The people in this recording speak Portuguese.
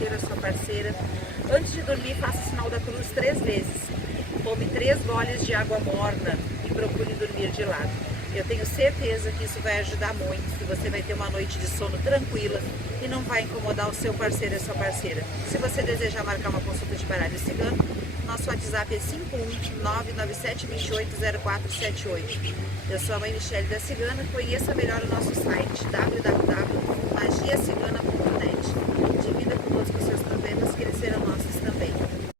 parceiro, a sua parceira. Antes de dormir, faça o sinal da cruz 3 vezes. Tome 3 goles de água morna e procure dormir de lado. Eu tenho certeza que isso vai ajudar muito, que você vai ter uma noite de sono tranquila e não vai incomodar o seu parceiro e a sua parceira. Se você desejar marcar uma consulta de baralho cigano, nosso WhatsApp é 51997280478. Eu sou a mãe Michele da Cigana. Conheça melhor o nosso site www.magiacigana.net. Divida conosco os seus problemas, que eles serão nossos também.